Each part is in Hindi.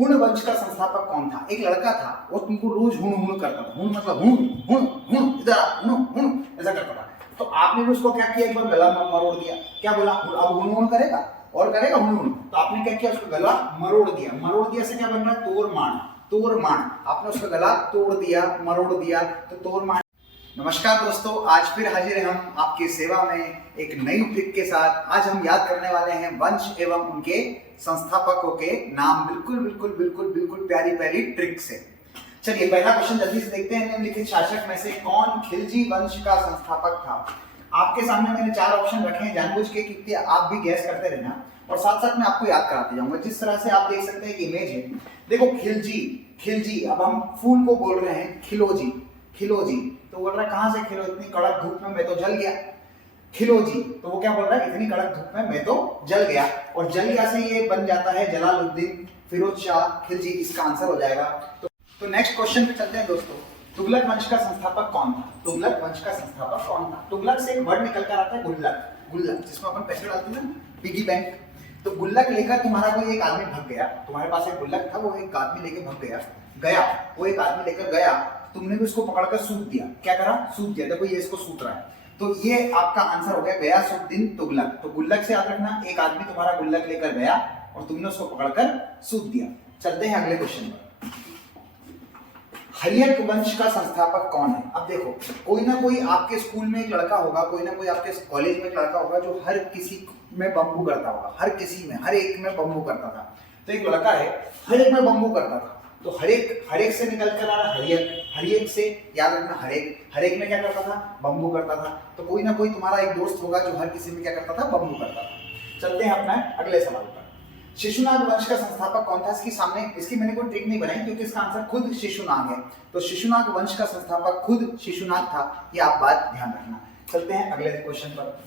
हुण वंश का संस्थापक कौन था? एक लड़का था, वो तुमको रोज हुण हुण करता था। हुण मतलब हुण हुण हुण, इधर हुण हुण ऐसा करता था। तो आपने भी उसको क्या किया, एक बार गला मरोड़ दिया। क्या बोला? अब हुण हुण करेगा और करेगा हुण हुण। तो आपने क्या किया, उसको गला मरोड़ दिया। मरोड़ दिया से क्या बन रहा है? तोड़माण। तोड़माण, आपने उसका गला तोड़ दिया, मरोड़ दिया, तो तोड़माण। नमस्कार दोस्तों, आज फिर हाजिर हैं हम आपकी सेवा में एक नई ट्रिक के साथ। आज हम याद करने वाले हैं वंश एवं उनके संस्थापकों के नाम। बिल्कुल बिल्कुल बिल्कुल बिल्कुल प्यारी प्यारी ट्रिक से। चलिए पहला क्वेश्चन जल्दी से देखते हैं। निम्नलिखित शासक में से कौन खिलजी वंश का संस्थापक था? आपके सामने मैंने 4 ऑप्शन रखे हैं जानबूझ के, क्योंकि आप भी गैस करते रहना और साथ साथ मैं आपको याद कराते जाऊंगा। जिस तरह से आप देख सकते हैं कि इमेज है, देखो खिलजी खिलजी, अब हम फूल को बोल रहे हैं खिलोजी। खिलोजी तो बोल रहा है कहां से खिलो, इतनी कड़क धूप में मैं तो जल गया। खिलोजी तो वो क्या बोल रहा है, इतनी कड़क धूप में मैं तो जल गया। और जल गया से ये बन जाता है जलालुद्दीन फिरोज शाह खिलजी, इसका आंसर हो जाएगा। तो नेक्स्ट क्वेश्चन पे चलते हैं दोस्तों। तुगलक वंश का संस्थापक कौन था? तुगलक वंश का संस्थापक कौन था? तुगलक से एक वर्ड निकल कर आता है गुल्लक। गुल्लक जिसमें अपन पैसे डालते हैं ना, पिगी बैंक। तो गुल्लक लेकर तुम्हारा कोई एक आदमी भाग गया, तुम्हारे पास एक गुल्लक था, वो एक आदमी लेके भाग गया, वो एक आदमी लेकर गया, तुमने भी उसको पकड़कर सूत दिया। क्या करा? सूत दिया। देखो ये इसको सूत रहा है, तो ये आपका आंसर हो गया गयासुद्दीन तुगलक। तो गुल्लक से याद रखना, एक आदमी तुम्हारा गुल्लक लेकर गया और तुमने उसको पकड़कर सूत दिया। चलते हैं अगले क्वेश्चन पर। हर्यक वंश का संस्थापक कौन है? अब देखो, कोई ना कोई आपके स्कूल में एक लड़का होगा, कोई ना कोई आपके कॉलेज में एक लड़का होगा जो हर किसी में बम्बू करता होगा। हर किसी में, हर एक में बम्बू करता था। तो एक लड़का है, हर एक में बम्बू करता था। तो हर एक से निकल कर आ रहा हर्यक। हर्यक से याद रखना हर एक में क्या करता था? बम्बू करता था। तो कोई ना कोई तुम्हारा एक दोस्त होगा जो हर किसी में क्या करता था? बम्बू करता था। चलते हैं अपना अगले सवाल पर। शिशुनाग वंश का संस्थापक कौन था? इसकी मैंने कोई ट्रिक नहीं बनाई, क्योंकि इसका आंसर खुद शिशुनाग है। तो शिशुनाग वंश का संस्थापक खुद शिशुनाग था, ये आप बात ध्यान रखना। चलते हैं अगले क्वेश्चन पर।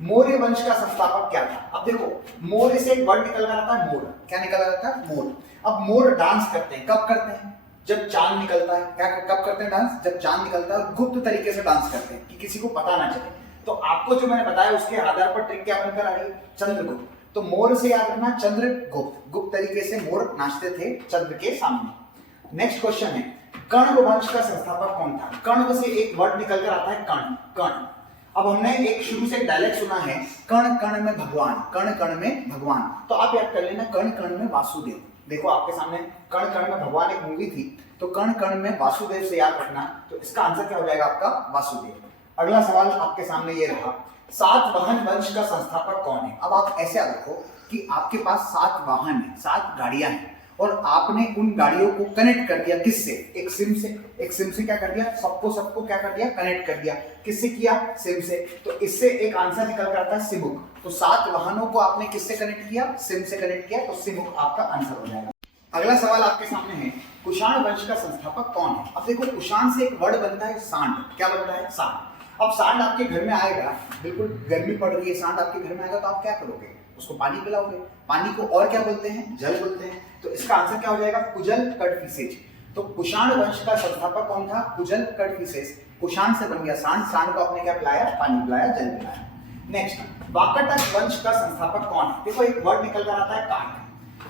मौर्य वंश का संस्थापक क्या था? अब देखो, मौर्य से एक वर्ड निकल रहा था मोर। क्या निकल रहा था? मोर। अब मोर डांस करते हैं, कब करते हैं? जब चांद निकलता है। क्या कब करते हैं डांस? जब चांद निकलता है। गुप्त तरीके से डांस करते हैं कि किसी को पता ना चले। तो आपको जो मैंने बताया उसके आधार पर ट्रिक क्या बनकर आ रही है? चंद्रगुप्त। तो मोर से याद रखना चंद्रगुप्त। गुप्त तरीके से मोर नाचते थे चंद्र के सामने। नेक्स्ट क्वेश्चन है, कण्व वंश का संस्थापक कौन था? कण्व से एक वर्ड निकल कर आता है कर्ण। कर्ण। अब हमने एक शुरू से डायलॉग सुना है, कण कण में भगवान, कण कण में भगवान। तो आप याद कर लेना, कण कण में वासुदेव। देखो आपके सामने कण कण में भगवान एक मूवी थी, तो कण कण में वासुदेव से याद रखना। तो इसका आंसर क्या हो जाएगा आपका? वासुदेव। अगला सवाल आपके सामने ये रहा, सातवाहन वंश का संस्थापक कौन है? अब आप ऐसे याद रखो कि आपके पास 7 वाहन है, 7 गाड़ियां हैं, और आपने उन गाड़ियों को कनेक्ट कर दिया। किससे? एक सिम से। एक सिम से क्या कर दिया? सबको क्या कर दिया? कनेक्ट कर दिया। किससे किया? सिम से। तो इससे एक आंसर निकल कर आता है सिमुक। तो 7 वाहनों को आपने किससे कनेक्ट किया? सिम से कनेक्ट किया, तो सिमुक आपका आंसर हो जाएगा। अगला सवाल आपके सामने है, कुषाण वंश का संस्थापक कौन है? अब देखो, कुषाण से एक वर्ड बनता है सांड। क्या बनता है? सांड। अब सांड आपके घर में आएगा, बिल्कुल गर्मी पड़ रही है, सांड आपके घर में आएगा, तो आप क्या करोगे? उसको पानी पिलाओगे। पानी को और क्या बोलते हैं? जल बोलते हैं। तो इसका आंसर क्या हो जाएगा? कुजल कड़फिसेज। तो कुषाण वंश का संस्थापक कौन था? कुजल कड़फिसेज। कुषाण से बन गया सांड, सांड को आपने क्या पिलाया? पानी पिलाया, जल पिलाया। नेक्स्ट, वाकाटक वंश का संस्थापक कौन है? देखो एक वर्ड निकल कर आता है काट।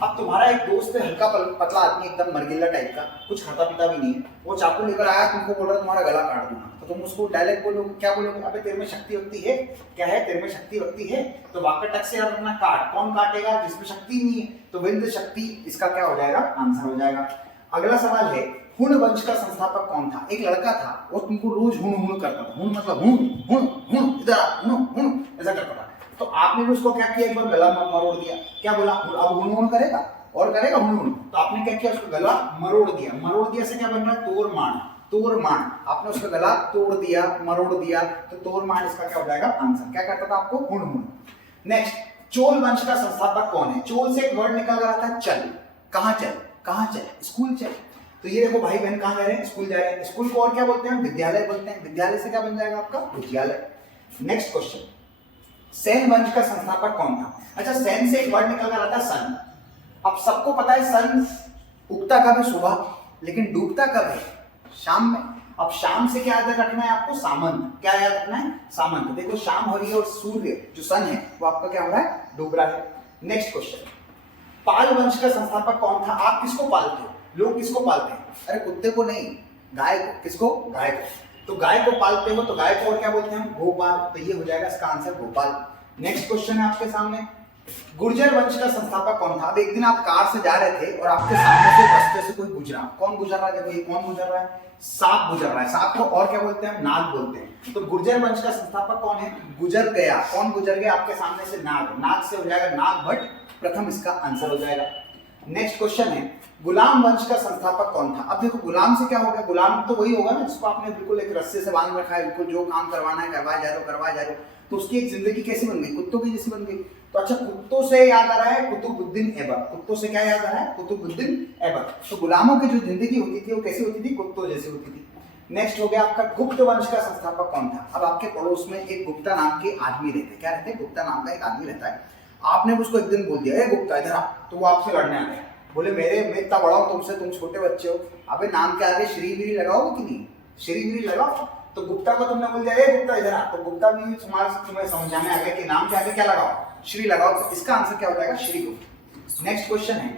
अब तुम्हारा एक दोस्त है, हल्का पतला आदमी, एकदम मरगिल्ला टाइप का, कुछ खाता पीता भी नहीं है, वो चाकू लेकर आया, तुमको बोल रहा है तुम्हारा गला काट दूंगा। तो तुम उसको डायरेक्ट बोलोगे, क्या बोलोगे? अबे तेरे में शक्ति वक्ति है? क्या है तेरे में शक्ति वक्ति है? तो वाकाटक से याद रखना काट। कौन काटेगा? जिसमें शक्ति नहीं है। तो विंध्य शक्ति इसका क्या हो जाएगा? आंसर हो जाएगा। अगला सवाल है, हुण वंश का संस्थापक कौन था? एक लड़का था, वो तुमको रोज हुण हुण करता था। हुण मतलब हुण हुण हुण, इधर हुण हुण ऐसा करता था। तो आपने भी उसको क्या किया? एक बार गला मरोड़ दिया। क्या बोला? अब हुण हुण करेगा और करेगा हुण हुण। तो आपने क्या किया? उसको गला मरोड़ दिया। मरोड़ दिया से क्या बन रहा है? तोड़माण। तोड़माण, आपने उसका गला तोड़ दिया, मरोड़ दिया, तो तोड़माण इसका क्या हो जाएगा? आंसर। क्या करता था आपको? हुण हुण। नेक्स्ट, चोल वंश का संस्थापक कौन है? चोल से एक वर्ड निकल रहा था चल। कहां चल? कहां चल? स्कूल चल। तो ये देखो भाई बहन कहां जा रहे हैं? स्कूल जा रहे हैं। स्कूल को और क्या बोलते हैं? विद्यालय बोलते हैं। विद्यालय से क्या बन जाएगा आपका? विद्यालय। नेक्स्ट क्वेश्चन, सेन वंश का संस्थापक कौन था? अच्छा, सेन से एक वर्ड निकल कर आता है सन। अब सबको पता है सन उगता कब है? सुबह। लेकिन डूबता कब है? शाम में। अब शाम से क्या याद रखना है आपको? सामंत। क्या याद रखना है? सामंत। देखो शाम हो रही है और सूर्य जो सन है वो आपका क्या हो रहा है? डूब रहा है। नेक्स्ट क्वेश्चन, पाल वंश का संस्थापक कौन था? आप किसको पालते हो? लोग किसको पालते हैं? अरे कुत्ते को नहीं, गाय को। किसको? गाय को। तो गाय को पालते हो तो गाय को और क्या बोलते हैं? गोपाल। तो ये हो जाएगा इसका आंसर गोपाल। नेक्स्ट क्वेश्चन है आपके सामने, गुर्जर वंश का संस्थापक कौन था? अब एक दिन आप कार से जा रहे थे और आपके सामने से रास्ते से कोई गुजरा। कौन गुजर रहा है? देखो ये कौन गुजर रहा है? सांप गुजर रहा है। सांप को और क्या बोलते हैं? नाग बोलते हैं। तो गुर्जर वंश का संस्थापक कौन है? गुजर गया। कौन गुजर गया आपके सामने से? नाग। नाग से हो जाएगा नाग भट्ट, प्रथम इसका आंसर हो जाएगा। नेक्स्ट क्वेश्चन है, गुलाम वंश का संस्थापक कौन था? अब देखो गुलाम से क्या हो गया? गुलाम तो वही होगा ना जिसको आपने बिल्कुल एक रस्से से बांध रखा है, बिल्कुल जो काम करवाना है करवाए जा रहे हो, तो उसकी एक जिंदगी कैसी बन गई? कुत्तों की जैसी बन गई। तो अच्छा, कुत्तों से याद आ रहा है कुतुबुद्दीन ऐबक। कुत्तों से क्या याद आ रहा है? कुतुबुद्दीन ऐबक। तो गुलामों की जो जिंदगी होती थी वो कैसी होती थी? कुत्तों जैसी होती थी। नेक्स्ट हो गया आपका, गुप्त वंश का संस्थापक कौन था? अब आपके पड़ोस में एक गुप्ता नाम के आदमी रहते हैं। क्या रहते हैं? गुप्ता नाम का एक आदमी रहता है। आपने उसको एक दिन बोल दिया, ए गुप्ता इधर आ, तो वो आपसे लड़ने आ गया। बोले मैं इतना बड़ा हूं तुमसे, तुम छोटे बच्चे हो। अबे नाम के आगे श्री विरी लगाओगे कि नहीं? श्री विरी लगाओ। तो गुप्ता को तुमने बोल दिया, ए गुप्ता इधर आ, तो गुप्ता भी तुम्हें समझाने आ गया कि नाम के आगे क्या लगाओ? श्री लगाओ। तो इसका आंसर क्या हो जाएगा? श्री गुप्त। नेक्स्ट क्वेश्चन है,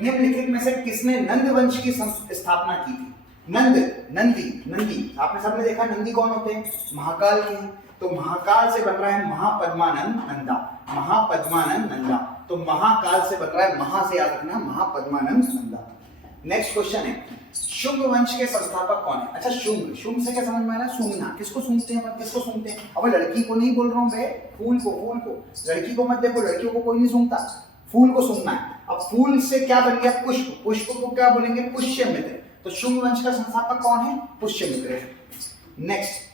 निम्नलिखित में से किसने नंद वंश की स्थापना की थी? नंदी आपने सबने देखा, नंदी कौन होते हैं? महाकाल के हैं। तो महाकाल से बन रहा है महापद्मानंद नंदा। महापद्मानंद नंदा, तो महाकाल से बन रहा है, महा से याद रखना, महापद्मानंद नंदा। नेक्स्ट क्वेश्चन है, शुंग वंश के संस्थापक कौन है? अच्छा, शुंग से क्या समझ में आ रहा है? सूंघना। किसको सूंघते हैं अपन? किसको सूंघते हैं? अब लड़की को नहीं बोल रहा हूं बे, फूल को। लड़की को मत देखो, लड़कियों को कोई नहीं सूंघता, फूल को सूंघना है। अब फूल से क्या बन गया? पुष्प। पुष्प को क्या बोलेंगे? पुष्यमित्र। तो शुंग वंश का संस्थापक कौन है? पुष्यमित्र। नेक्स्ट,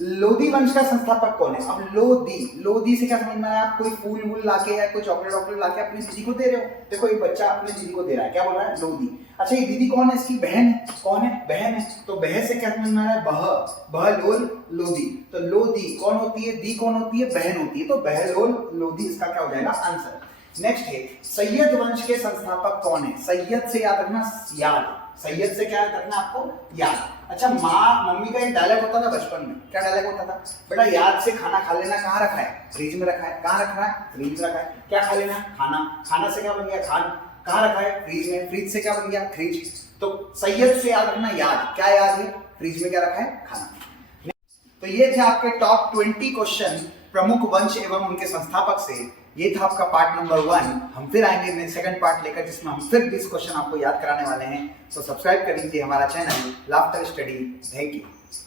लोधी वंश का संस्थापक कौन है? अब लोधी से क्या समझ में आया? आप कोई फूल वूल लाके या कोई चॉकलेट लाके अपनी दीदी को दे रहे हो। देखो ये बच्चा अपनी दीदी को दे रहा है, क्या बोल रहा है? लोधी। अच्छा, ये दीदी कौन है? इसकी बहन है। कौन है? बहन है। तो बह से क्या समझ में आ रहा है? बहलोल लोधी। तो लोधी कौन होती है? दी कौन होती है? बहन होती है। तो बहलोल लोधी इसका क्या हो जाएगा? आंसर। नेक्स्ट है, सैयद वंश के संस्थापक कौन है? सैयद से याद रखना, याद। सैयद से क्या याद रखना आपको? याद। अच्छा, मम्मी का एक डायलॉग होता था बचपन में। क्या डायलॉग होता था? बेटा याद से खाना खा लेना। कहाँ रखा है? फ्रिज में रखा है। कहाँ रखा है? फ्रिज में रखा है। क्या खा लेना? खाना। खाना से क्या बन गया? खान। कहाँ रखा है? फ्रिज में। फ्रिज से क्या बन गया? फ्रिज। तो सैयद से याद रखना याद। क्या याद है? फ्रिज में क्या रखा है? खाना। तो ये थे आपके टॉप 20 क्वेश्चन प्रमुख वंश एवं उनके संस्थापक से। ये था आपका पार्ट नंबर 1। हम फिर आएंगे सेकंड पार्ट लेकर, जिसमें हम फिर 20 क्वेश्चन आपको याद कराने वाले हैं। तो सब्सक्राइब कर लीजिए हमारा channel laughter study. Thank you.